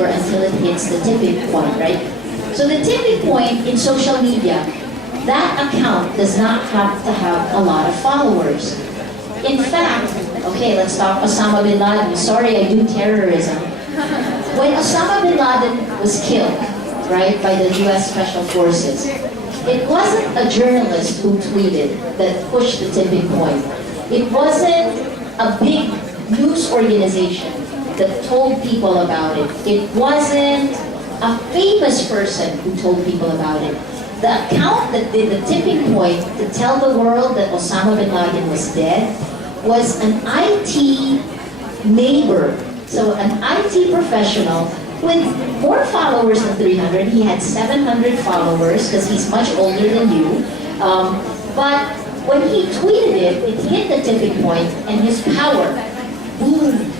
believer until it hits the tipping point, right? So the tipping point in social media, that account does not have to have a lot of followers. In fact, okay, let's talk Osama bin Laden. Sorry, I do terrorism. When Osama bin Laden was killed, right, by the US Special Forces, it wasn't a journalist who tweeted that pushed the tipping point. It wasn't a big news organization that told people about it. It wasn't a famous person who told people about it. The account that did the tipping point to tell the world that Osama bin Laden was dead was an IT neighbor. So an IT professional with more followers than 300. He had 700 followers because he's much older than you. But when he tweeted it, it hit the tipping point and his power boomed.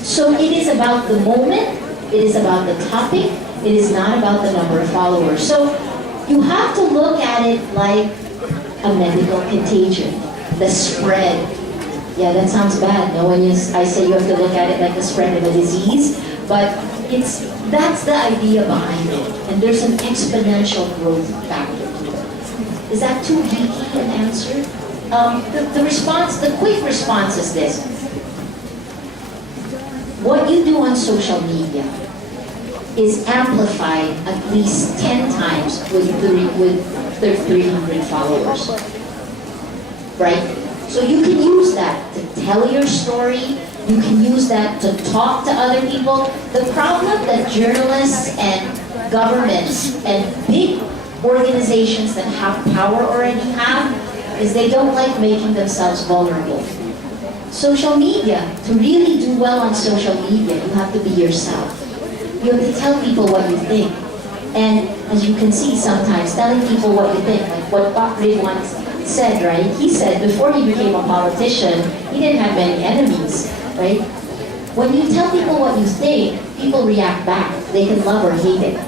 So it is about the moment, it is about the topic, it is not about the number of followers. So you have to look at it like a medical contagion, the spread. Yeah, that sounds bad. No, when I say you have to look at it like the spread of a disease, but that's the idea behind it. And there's an exponential growth factor to it. Is that too geeky an answer? The quick response is this. What you do on social media is amplified at least 10 times with 300 followers, right? So you can use that to tell your story, you can use that to talk to other people. The problem that journalists and governments and big organizations that have power already have is they don't like making themselves vulnerable. Social media, to really do well on social media, you have to be yourself. You have to tell people what you think. And as you can see sometimes, telling people what you think, like what Paparan once said, right? He said before he became a politician, he didn't have many enemies, right? When you tell people what you think, people react back. They can love or hate it.